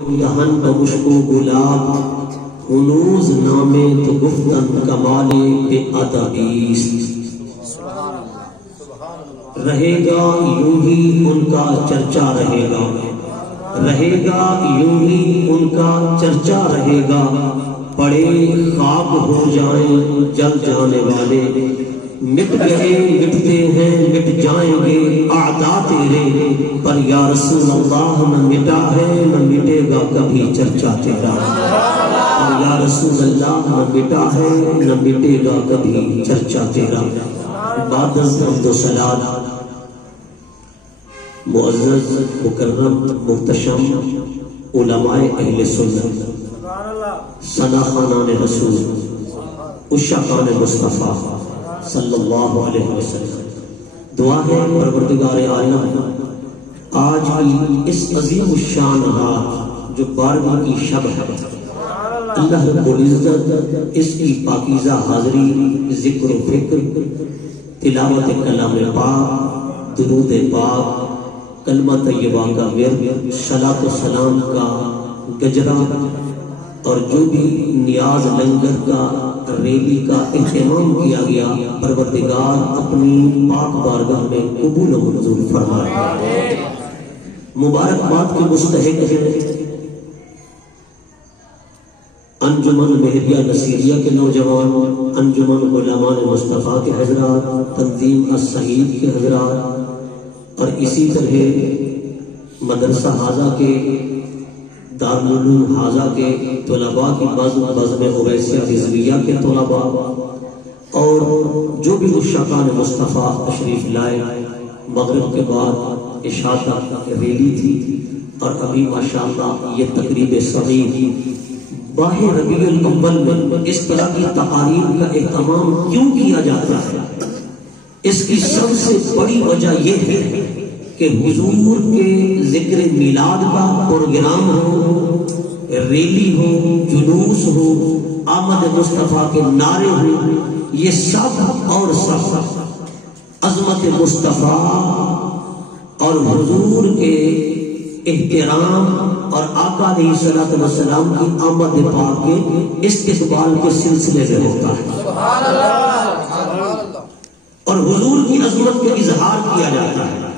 یہن بمشکو گلاب ہنوز نامے تو گفتن کمالے بے ادبیست رہے گا یوں ہی ان کا چرچا رہے گا، رہے گا یوں ہی ان کا چرچا رہے گا، پڑے خاک ہو جائیں جل جانے والے، مٹ گئے مٹتے ہیں مٹ جائیں گے اعداء تیرے، پر یا رسول اللہ نہ مٹا ہے نہ مٹے گا کبھی چرچا تیرا، پر یا رسول اللہ نہ مٹا ہے نہ مٹے گا کبھی چرچا تیرا۔ بعد از حمد و صلات معزز مکرم محتشم علماء اہل سنت، ثنا خانان رسول، عشاقان مصطفیٰ صلی اللہ علیہ وسلم، دعا ہے پروردگار عالم آج کی اس عظیم الشان رات جو 12ویں کی شب ہے، اللہ رب العزت اس کی پاکیزہ حاضری، ذکر و فکر، تلاوت کلام پاک، درود پاک، کلمہ طیبہ کا ورد، صلاۃ و سلام کا گجرا اور جو بھی نیاز لنگر کا ریلی کا اہتمام کیا گیا، پروردگار اپنی پاک بارگاہ میں قبول و منظور فرمائے۔ مبارکباد کے مستحق ہیں انجمن مہریہ نصیریہ کے نوجوان، انجمن علماء مصطفیٰ کے حضرات، تنظیم السعید کے حضرات، اور اسی طرح مدرسہ حاضہ کے، دارالعلوم حاضہ کے طلباء کی بزم اویسیہ رضویہ کے طلباء، اور جو بھی عشاقان مصطفیٰ تشریف لائے۔ مغرب کے بعد عشاء تک ریلی تھی اور ابھی ماشاءاللہ یہ تقریب صغیر ماہ ربیع الاول میں اس طرح کی تقاریب کا اہتمام کیوں کیا جاتا ہے؟ اس کی سب سے بڑی وجہ یہ ہے کہ حضور کے ذکر میلاد کا پروگرام ہو، ریلی ہو، جلوس ہو، آمد مصطفیٰ کے نعرے ہو، یہ سب اور سب عظمت مصطفیٰ اور حضور کے احترام اور آقا علیہ الصلوۃ والسلام کی آمد پاک کے استقبال کے سلسلے میں ہوتا ہے، اور حضور کی عظمت کا اظہار کیا جاتا ہے،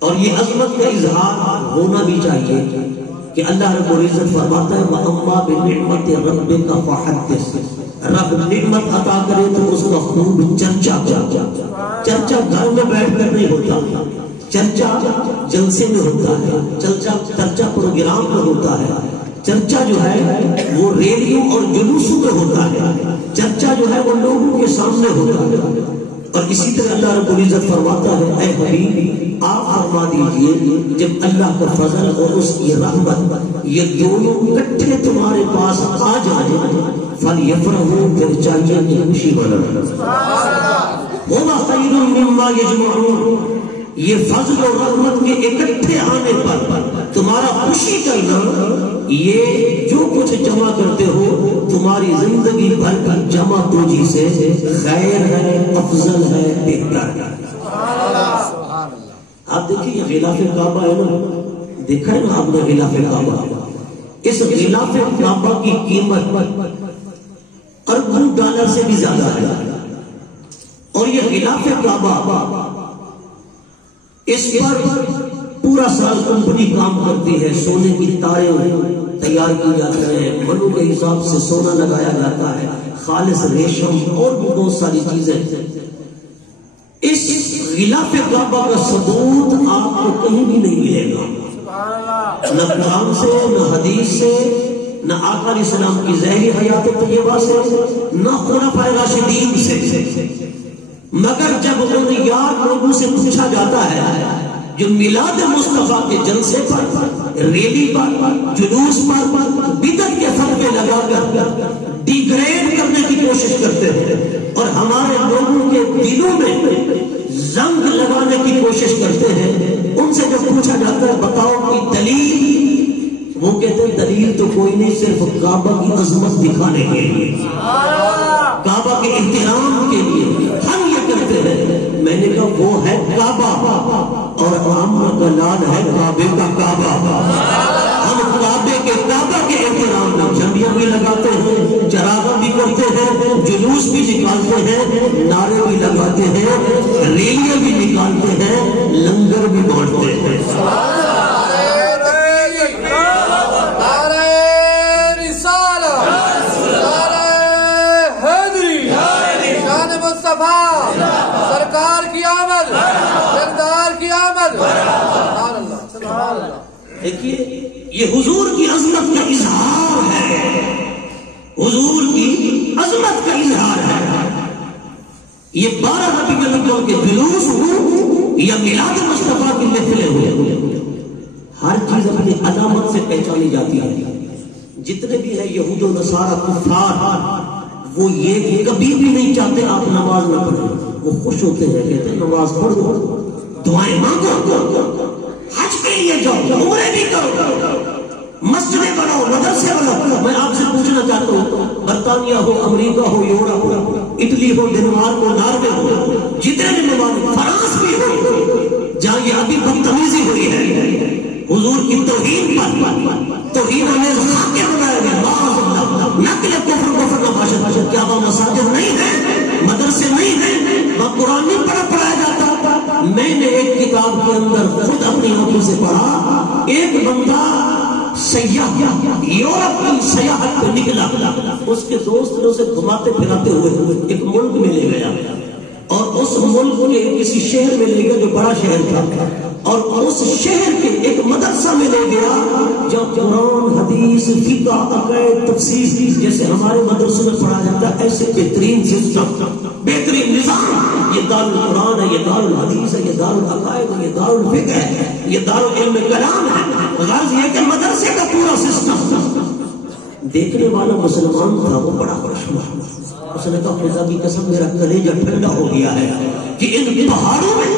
اور یہ عظمت کا اظہار ہونا بھی چاہیے کہ اللہ رب العزت فرماتا ہے وَأَمَّا بِنِعْمَةِ رَبِّكَ فَحَدِّثْ، رب نعمت عطا کرے تو اس کا خوب چرچا چرچا گھر میں بیٹھ کر نہیں ہوتا، چرچا جلسے میں ہوتا ہے، چرچا پروگرام میں ہوتا ہے، چرچا جو ہے وہ ریلیوں اور جلوسوں میں ہوتا ہے، چرچا جو ہے وہ لوگوں کے سامنے ہوتا ہے۔ اور اسی طرح اللہ رب العزت فرماتا ہے اے حبیب آپ فرما دیجئے جب اللہ کا فضل اور اس کی رحمت یہ دونوں اکٹھے تمہارے پاس آ جائیں فَلْيَفْرَحُوا، پھر چاہیے کہ خوشی منائیں، وَمَا خَيْرٌ مِّمَّا يَجْمَعُونَ، یہ فضل و رحمت کے اکٹھے آنے پر تمہارا خوشی کرنا، یہ جو کچھ جمع کرتے ہو تمہاری زندگی بھر کی جمع توجی سے خیر ہے، افضل ہے، بہتر ہے۔ آپ دیکھیں یہ غلاف کعبہ ہے نا، دیکھا ہے نا آپ نے غلاف کعبہ، اس غلاف کعبہ کی قیمت اربوں ڈالر سے بھی زیادہ ہے، اور یہ غلاف کعبہ اس پر پورا سال کمپنی کام کرتی ہے، سونے کی تاریں تیار کی جاتی ہیں، منو کے حساب سے سونا لگایا جاتا ہے، خالص ریشم اور بھی بہت ساری چیزیں۔ اس غلاف کعبہ کا ثبوت آپ کو کہیں بھی نہیں ملے گا، نہ قرآن سے، نہ حدیث سے، نہ آقا علیہ السلام کی ظاہری حیات طیبہ سے، نہ خلفائے راشدین سے، مگر جب ان یار لوگوں سے پوچھا جاتا ہے جو میلاد مصطفیٰ کے جلسے پر، ریلی پر، جلوس پر بدعت کے فتوے لگا کر ڈیگریڈ کرنے کی کوشش کرتے ہیں اور ہمارے لوگوں کے دلوں میں زنگ لگانے کی کوشش کرتے ہیں، ان سے جب پوچھا جاتا ہے بتاؤ کوئی دلیل، وہ کہتے ہیں دلیل تو کوئی نہیں، صرف کعبہ کی عظمت دکھانے کے لیے، کعبہ کے احترام کے لیے ہم یہ کرتے ہیں۔ میں نے کہا وہ ہے کعبہ اور عام کا لال ہے کعبے کا کعبہ، ہم کعبے کے نکالتے ہیں، نعرے بھی لگاتے ہیں، ریلیاں بھی نکالتے ہیں، لنگر بھی بانٹتے ہیں۔ سرکار کی آمد، سردار کی آمد، سبحان اللہ سبحان اللہ۔ دیکھیے یہ حضور کی عظمت کا اظہار ہے، حضور کی عظمت کا اظہار ہے۔ یہ 12 ربیع الاول کے جلوس ہو یا میلاد مصطفیٰ کی محفلیں ہو، ہر چیز اپنی علامت سے پہچانی جاتی ہے۔ جتنے بھی ہیں یہود و نصارہ کفار، وہ یہ کہ کبھی بھی نہیں چاہتے آپ نماز نہ پڑھیں، وہ خوش ہوتے ہیں، کہتے ہیں نماز پڑھو، دعائیں مانگو، حج کے لیے جاؤ، عمرے بھی کرو، مسجدیں بناؤ، مدرسے بناؤ۔ میں آپ سے پوچھنا چاہتا ہوں، برطانیہ ہو، امریکہ ہو، یورپ ہو، اٹلی ہو، ڈنمارک ہو، ناروے ہو، جتنے بھی ممالک، فرانس بھی ہو، جہاں یہ ابھی بدتمیزی ہوئی ہے حضور کی توہین پر، توہین آمیز خاکے بنائے گئے، نقل کفر نباشد، کیا وہ مساجد نہیں ہے، مدرسے نہیں ہیں، وہ قرآن نہیں پڑھایا جاتا؟ میں نے ایک کتاب کے اندر خود اپنی آنکھوں سے پڑھا، ایک بندہ سیاح یورپ کی سیاحت پہ نکلا، اس کے دوست نے اسے گھماتے پھراتے ہوئے ایک ملک میں لے گیا، اور اس ملک کے کسی شہر میں لے گیا جو بڑا شہر تھا، اور اس شہر کے ایک مدرسہ میں لے گیا جو قرآن، حدیث، فقہ، عقائد، تفسیر جیسے ہمارے مدرسوں میں پڑھا جاتا ہے، ایسے بہترین سسٹم، بہترین نظام۔ یہ دار القرآن ہے، یہ دار الحدیث ہے، یہ دار العقائد ہے، یہ دار الفقہ ہے، یہ دار العلم کلام ہے۔ غرض یہ کہ مدرسے کا پورا سسٹم۔ دیکھنے والا مسلمان تھا، وہ بڑا خوش ہوا، اس نے کہا خدا کی قسم میرا کلیجہ ٹھنڈا ہو گیا ہے کہ ان پہاڑوں میں،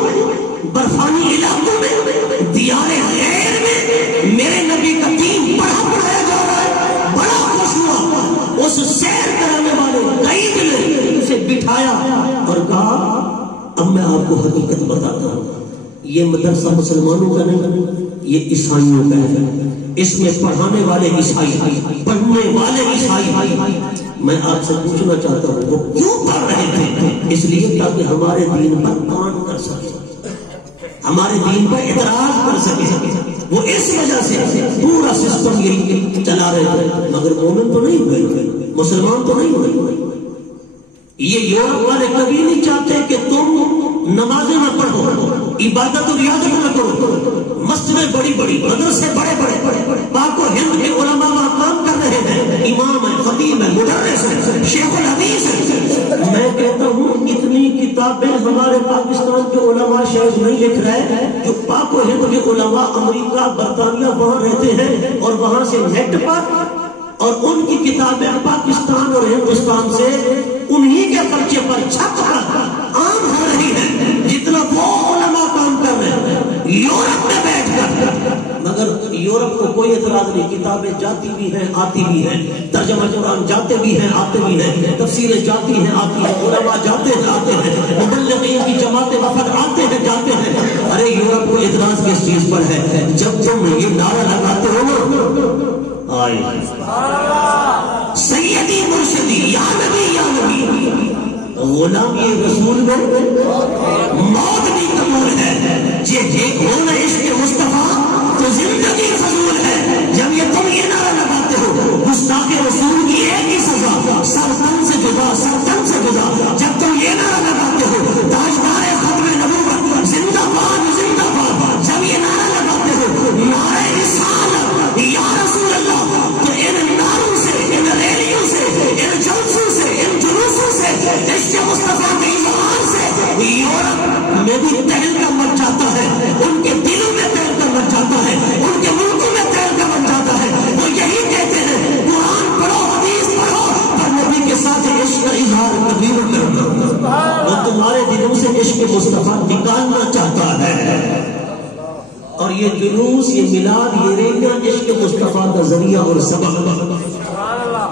برفانی علاقوں میں، دیار غیر میں میرے نبی کا دین پڑھایا جا رہا ہے۔ بڑا خوش ہوا۔ اس سیر کرانے والے قائد نے اسے بٹھایا اور کہا اب میں آپ کو حقیقت بتاتا ہوں، یہ مدرسہ مسلمانوں کا نہیں، یہ عیسائیوں کا ہے، اس میں پڑھانے والے عیسائی، پڑھنے والے عیسائی۔ میں آپ سے پوچھنا چاہتا ہوں وہ کیوں پڑھ رہے تھے؟ اس لیے تاکہ ہمارے دین پر کام کر سکے، ہمارے دین پر اعتراض کر سکے، وہ اس وجہ سے پورا سسٹم یہ چلا رہے تھے۔ مگر مومن تو نہیں ہوئے، مسلمان تو نہیں ہوئے۔ یہ یورپ والے کبھی نہیں چاہتے کہ تم نمازیں نہ پڑھو، عبادت و ریاضت نہ کرو، مسجدیں بڑی بڑی، مدرسے بڑے بڑے، پاک و ہند کے علماء وہاں کام کر رہے ہیں، امام ہے، خطیب ہے، مدرس ہے، شیخ الحدیث ہے۔ میں کہتا ہوں اتنی کتابیں ہمارے پاکستان کے علماء شاید نہیں لکھ رہے، جو پاک و ہند کے علماء امریکہ، برطانیہ وہاں رہتے ہیں، اور وہاں سے نیٹ پر اور ان کی کتابیں پاکستان اور ہندوستان سے انہی کے خرچے پر چھپ کر عام ہو رہی ہیں جتنا وہ علماء کام کر رہے ہیں یورپ میں بیٹھ کر۔ مگر یورپ کو کوئی اعتراض نہیں، کتابیں جاتی بھی ہیں آتی بھی ہیں، ترجمہ قرآن جاتے بھی ہیں آتے بھی ہیں، تفسیریں جاتی ہیں آتی ہیں، علماء جاتے ہیں آتے ہیں، مبلغین کی جماعتیں وفد آتے ہیں جاتے ہیں۔ ارے یورپ کو اعتراض کس چیز پر ہے؟ جب تم یہ نعرہ لگاتے ہو نا سیدی مرشدی یا نبی یا نبی، غلامی رسول میں موت بھی قبول ہے، جب ہونا عشق مصطفیٰ تو زندگی فضول ہے۔ جب یہ تم یہ نعرہ لگاتے ہو گستاخ رسول کی ایک ہی سزا، سر تن سے جدا، سر تن سے جدا۔ جب تم یہ نعرہ لگاتے ہو تاجدار ختم نبوت زندہ باد زندہ باد، جب یہ نعرہ لگاتے ہو نعرہ رسالت یا رسول اللہ، تو ان نعروں سے، ان ریلیوں سے، ان جلسوں سے، ان جلوسوں سے، عشق مصطفیٰ کی زبان سے یورپ میں بھی تیل کا مچ جاتا ہے، ان کے دلوں میں تیل کا مچ جاتا ہے، ان کے ملکوں میں تیل کا مچ جاتا ہے۔ وہ یہی کہتے ہیں قرآن پڑھو، حدیث پڑھو، پر نبی کے ساتھ عشق کا اظہار کبھی نہ کرو۔ وہ تمہارے دلوں سے عشق مصطفیٰ نکالنا چاہتا ہے، اور یہ جلوس، یہ میلاد، یہ ریلیاں عشق مصطفیٰ کا ذریعہ اور سبب ہے،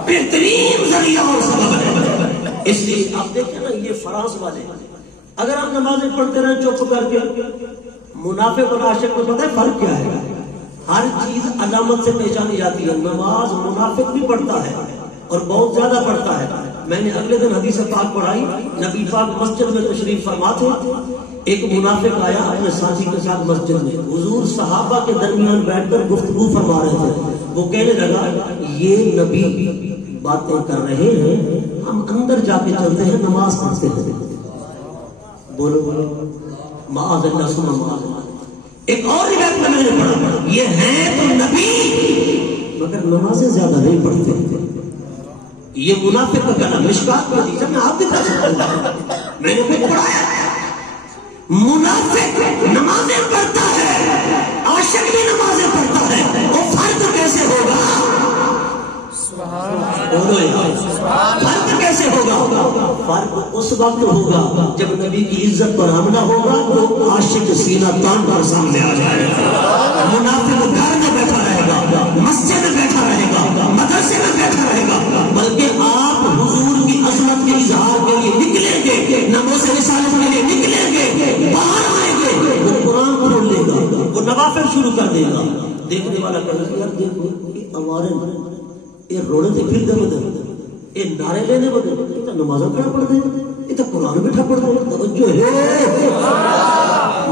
بہترین ذریعہ اور سبب ہے۔ اس لیے آپ دیکھیں نا یہ فرانس والے، اگر آپ نمازیں پڑھتے رہے چپ کر کے، منافق اور عاشق کو پتہ ہے فرق کیا ہے؟ ہر چیز علامت سے پہچانی جاتی ہے۔ نماز منافق بھی پڑھتا ہے اور بہت زیادہ پڑھتا ہے، میں نے اگلے دن حدیث پاک پڑھائی، نبی پاک مسجد میں تشریف فرما تھے، ایک منافق آیا اپنے ساتھی کے ساتھ مسجد میں، حضور صحابہ کے درمیان بیٹھ کر گفتگو فرما رہے تھے، وہ کہنے لگا یہ نبی باتیں کر رہے ہیں، ہم اندر جا کے چلتے ہیں نماز پڑھتے ہیں۔ بولو بولو معاذ اللہ ثم معاذ اللہ۔ ایک اور روایت میں نے پڑھا یہ ہے تو نبی مگر نمازیں زیادہ نہیں پڑھتے۔ یہ منافق کا کلام مشکات کا حدیث میں آپ دکھا سکتا ہوں، میں نے خود پڑھایا۔ منافق نمازیں پڑھتا ہے، عاشق بھی نمازیں پڑھتا ہے، وہ فرد کیسے ہوگا؟ فرق کیسے ہوگا؟ فرق اس وقت ہوگا جب نبی کی عزت پر حملہ ہوگا تو عاشق سینہ تان پر سامنے آ جائے گا۔ منافق گھر میں بیٹھا رہے گا، مسجد میں بیٹھا رہے گا، مدرسے میں بیٹھا رہے گا، بلکہ آپ حضور کی عظمت کے اظہار کے لیے نکلیں گے، نماز رسالت کے لیے نکلیں گے، باہر آئیں گے، وہ قرآن کھول لے گا، وہ نوافل شروع کر دے گا۔ دیکھنے والا کہے گا دیکھو ہمارے یہ روڑے سے پھر دے بدے، یہ نعرے لینے بدے، یہ تو نمازوں کھڑا پڑھ دے، یہ تو قرآن بیٹھا پڑھ دے۔ توجہ ہے،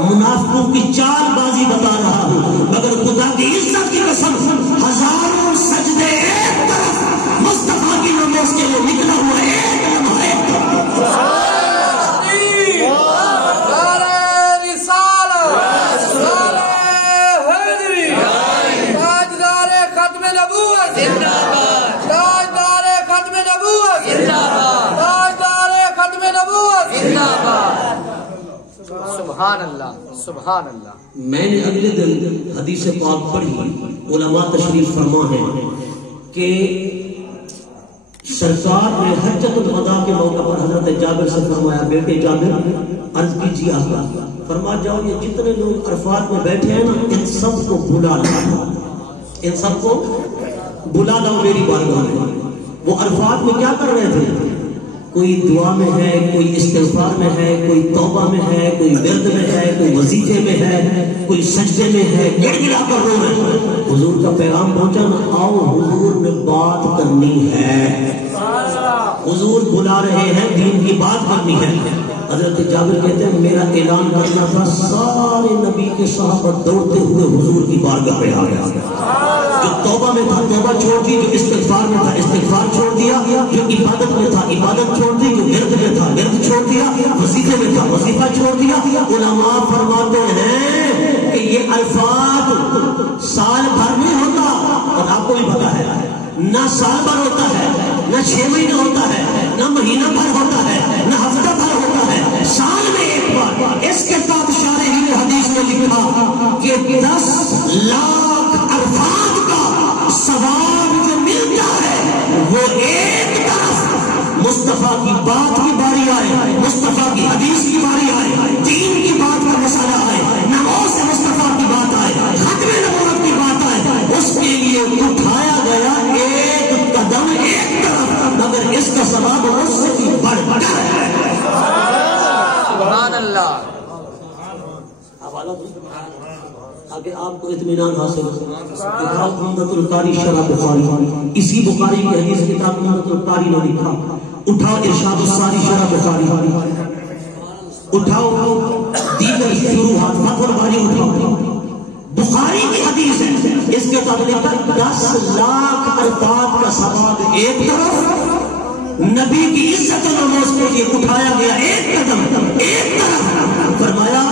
منافقوں کی چال بازی بتا رہا ہوں، مگر خدا کی عزت کی قسم ہزاروں سجدے ایک طرف، مصطفیٰ کی نماز کے لیے نکلا ہوا ایک لمحہ ایک طرف۔ سبحان اللہ سبحان اللہ۔ میں نے اگلے دن حدیث پاک پڑھی، علماء تشریف فرما ہے کہ سرکار نے حجۃ الوداع کے موقع پر حضرت جابر سے فرمایا بیٹے جابر عرض کیجیے آقا، فرما جاؤ یہ جتنے لوگ عرفات میں بیٹھے ہیں نا ان سب کو بلا لاؤ، ان سب کو بلا لاؤ میری بارگاہ میں۔ وہ عرفات میں کیا کر رہے تھے؟ کوئی دعا میں ہے، کوئی استغفار میں ہے، کوئی توبہ میں ہے، کوئی ورد میں ہے، کوئی وظیفے میں ہے، کوئی سجدے میں ہے، گڑ گڑا کر رو رہے ہیں۔ حضور کا پیغام پہنچا نا، آؤ حضور نے بات کرنی ہے، حضور بلا رہے ہیں، دین کی بات کرنی ہے۔ حضرت جابر کہتے ہیں میرا اعلان کرنا تھا، سارے نبی کے صحابہ دوڑتے ہوئے حضور کی بارگاہ پہ آ گیا، جو توبہ میں تھا توبہ چھوڑ دی، جو استغفار میں تھا استغفار چھوڑ دیا، جو عبادت میں تھا عبادت چھوڑ دی، جو ورد میں تھا ورد چھوڑ دیا، وظیفے میں تھا وظیفہ چھوڑ دیا۔ علماء فرماتے ہیں کہ یہ الفاظ سال بھر نہیں ہوتا، اور آپ کو بھی پتا ہے نہ سال بھر ہوتا ہے، نہ 6 مہینے ہوتا ہے، نہ مہینہ بھر ہوتا ہے، نہ ہفتہ بھر ہوتا ہے، سال میں ایک بار۔ اس کے ساتھ شارحین حدیث نے لکھا کہ 10 لاکھ عرفات کا ثواب جو ملتا ہے وہ ایک طرف مصطفیٰ کی بات کی باری آئے، مصطفیٰ کی حدیث کی باری آئے، دین کی بات کا مسئلہ آئے، نماز سے مصطفیٰ کی بات آئے، ختم نبوت کی بات آئے، اس کے لیے اٹھایا گیا ایک قدم ایک طرف، مگر اس کا ثواب اس سے بھی بڑھ کر ہے۔ سبحان اللہ۔ تاکہ آپ کو اطمینان حاصل ہو۔ کتاب عمدۃ القاری شرح بخاری، اسی بخاری کی حدیث کتاب عمدۃ القاری نے لکھا، اٹھاؤ ارشاد الساری شرح بخاری، اٹھاؤ دیگر شروحات فتح الباری، اٹھاؤ بخاری کی حدیث ہے، اس کے ساتھ لکھا 10 لاکھ عرفات کا ثواب ایک طرف، نبی کی عزت و نماز کے لیے اٹھایا گیا ایک قدم ایک طرف، فرمایا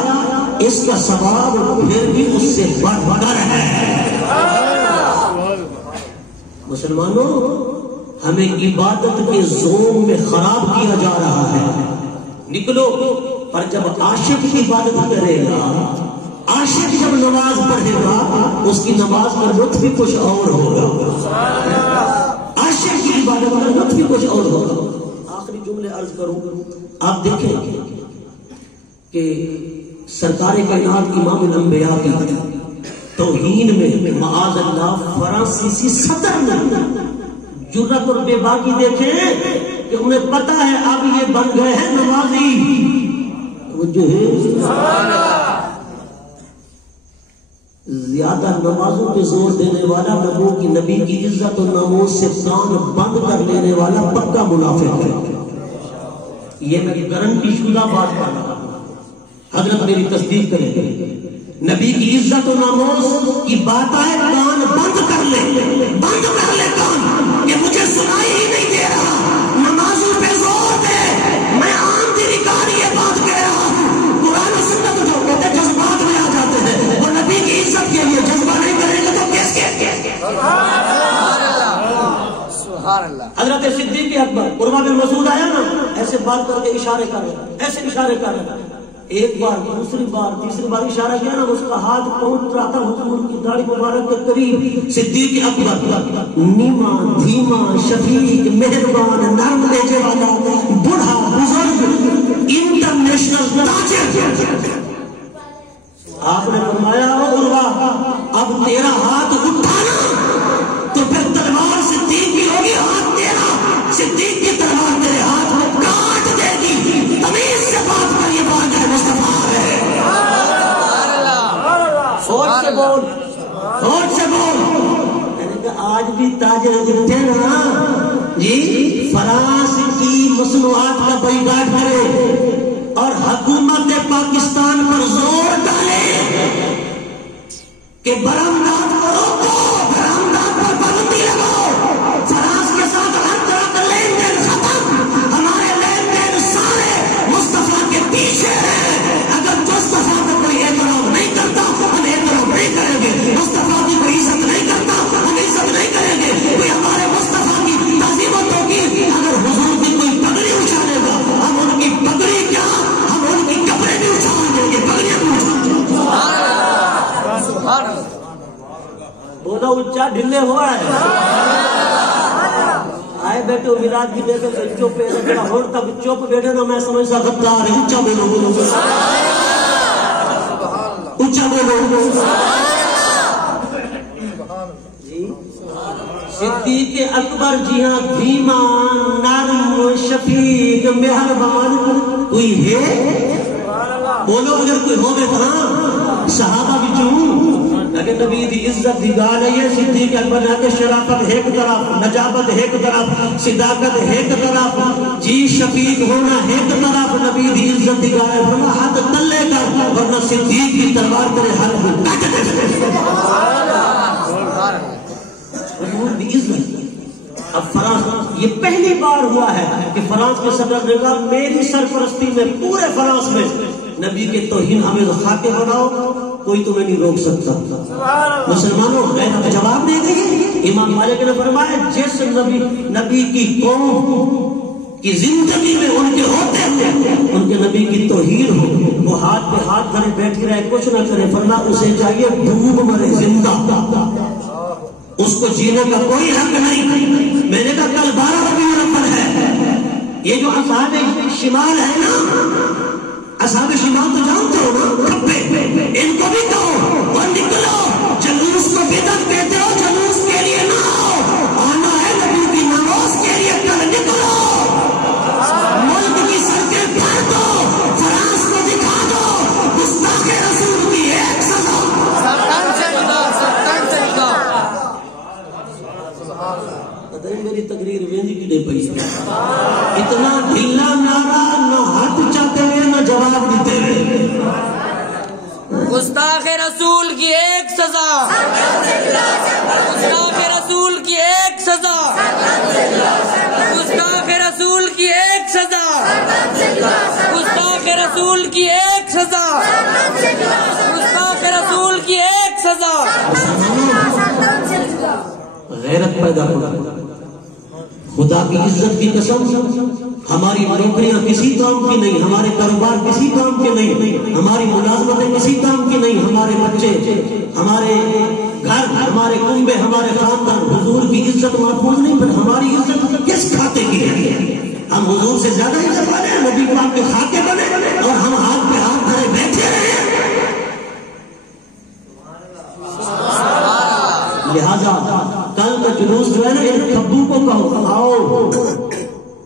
اس کا ثواب پھر بھی اس سے بڑھ کر ہے۔ مسلمانوں ہمیں عبادت کے زوم میں خراب کیا جا رہا ہے، نکلو۔ پر جب عاشق کی عبادت کرے گا، عاشق جب نماز پڑھے گا، اس کی نماز کا لطف بھی کچھ اور ہوگا، عاشق کی عبادت کا لطف بھی کچھ اور ہوگا۔ آخری جملے عرض کروں، آپ دیکھیں کہ سرکار کائنات امام الانبیاء کی توہین میں معاذ اللہ فرانسیسی صدر نے جرأت اور بے باکی دیکھیں کہ انہیں پتا ہے اب یہ بن گئے ہیں نمازی، وہ جو ہے زیادہ نمازوں پہ زور دینے والا نبی کی عزت و ناموس سے کان بند کر لینے والا پکا منافق ہے. یہ میں گارنٹی شدہ بات کر رہا ہوں، حضرت میری تصدیق کریں گے. نبی کی عزت و ناموس کی بات آئے کان بند کر لے کان، کہ مجھے سنائی ہی نہیں دے رہا. نمازوں پہ زور دے، میں عام طریقار یہ بات کہہ رہا ہوں. قرآن و سنت جو کہتے جذبات میں آ جاتے ہیں، وہ نبی کی عزت کے لیے جذبہ نہیں کریں گے تو کیس حضرت صدیق اکبر عروہ بن مسعود آیا نا، ایسے بات کر کے اشارے کر رہے، ایسے اشارے کر رہے. ایک بار، دوسری بار، تیسری بار اشارہ کیا نا، اس کا ہاتھ پہنچ رہا تھا حضور کی داڑھی مبارک کے قریب. صدیق اکبر نیما دھیما شفیق مہربان نرم لہجے والا بوڑھا بزرگ انٹرنیشنل تاجر، آپ نے فرمایا عروہ اب تیرا ہاتھ اٹھانا تو پھر تلوار صدیق کی ہوگی، ہاتھ تیرا صدیق کی تلوار تیرے ہاتھ کو کاٹ دے گی. تمیز سے بات کر، یہ بات ہے مصطفیٰ ہے. سوچ سے بول. میں نے کہا آج بھی تاجر اٹھے نا جی، فرانس کی مصنوعات کا بائیکاٹ کرے اور حکومت پاکستان پر زور ڈالے کہ برآمدات کو روکو، برآمدات پر پابندی لگاؤ، فرانس کے ساتھ ہر طرح کا لین دین ختم، ہمارے لین دین سارے مصطفیٰ کے پیچھے ہیں. اگر مصطفیٰ کو کوئی احترام نہیں کرتا ہم احترام نہیں کریں گے، مصطفیٰ کی کوئی عزت نہیں کرتا ہم عزت نہیں کریں گے. کوئی ہمارے مصطفیٰ کی تعظیم ہوگی، اگر حضور کی کوئی پگڑی اچھالے گا ہم ان کی پگڑی کیا، ہم ان کی کپڑے بھی اچھال دیں گے، پگڑیاں بھی اچھال دیں گے. بولا اچھا ڈھلے ہوا ہے. آئے بیٹھے میلاد کی دیکھے تو چپ بیٹھے ہور تک چپ بیٹھے نا، میں سمجھ سا غدار ہے. اچھا بولو اچھا بولو. جی صدیق اکبر جی ہاں، دھیما نرم شفیق مہربان کوئی ہے؟ بولو اگر کوئی ہو گئے تو ہاں صحابہ بھی چوں، لیکن نبی دی عزت دی گال ہے یہ. صدیق اکبر نے کہ شرافت ایک طرف، نجابت ایک طرف، صداقت ایک طرف، جی شفیق ہونا ایک طرف. نبی دی عزت دی گال ہے، فرما ہاتھ تلے کر ورنہ صدیق کی تلوار تیرے ہاتھ کو کاٹ دے. حضور دی عزت. اب فرانس، یہ پہلی بار ہوا ہے کہ فرانس کے صدر نے کہا میری سرپرستی میں پورے فرانس میں نبی کے توہین ہمیں خاکے بناؤ، کوئی تمہیں نہیں روک سکتا. مسلمانوں غیر کا جواب دے دیے. امام مالک نے فرمایا جس نبی کی قوم کی زندگی میں ان کے ہوتے ہوئے ان کے نبی کی توہین ہو، وہ ہاتھ پہ ہاتھ دھرے بیٹھی رہے، کچھ نہ کرے، فرمایا اسے چاہیے ڈوب مرے زندہ، اس کو جینے کا کوئی حق نہیں. میں نے کہا کل 12 ربیع الاول ہے، یہ جو اصحاب شمال ہے نا، اصحاب شمال تو جانتے ہو نا، کھپے، ان کو بھی کہو اور نکلو. جلوس کو بدعت کہتے ہو، جلوس کے لیے نہ آؤ، آنا ہے نبی کی نماز کے لیے. کل نکلو، ملک کی سڑکیں بھر دو، فرانس کو دکھا دو گستاخ رسول کی ایک سزا. میری تقریر ویندی کی نہیں پئی، اتنا ڈھیلا نعرہ نہ ہاتھ چاہتے ہوئے نہ جواب دیتے ہوئے. گستاخ رسول کی ایک سزا، گستاخ رسول کی ایک سزا، گستاخ رسول کی ایک سزا، گستاخ رسول کی ایک سزا، گستاخ رسول کی ایک سزا. غیرت پیدا کرو. خدا کی عزت کی قسم، ہماری نوکریاں کسی کام کی نہیں، ہمارے کاروبار کسی کام کے نہیں، ہماری ملازمتیں کسی کام کی نہیں، ہمارے بچے، ہمارے گھر، ہمارے کنبے، ہمارے خاندان حضور کی عزت محفوظ نہیں، پر ہماری عزت کس کھاتے کی ہے؟ ہم حضور سے زیادہ عزت والے ہیں، نبی پاک کے خاکے بنے اور ہم ہاتھ پہ ہاتھ دھرے بیٹھے رہے. لہذا کل کا جلوس جو ہے نا، ان کھبو کو کہو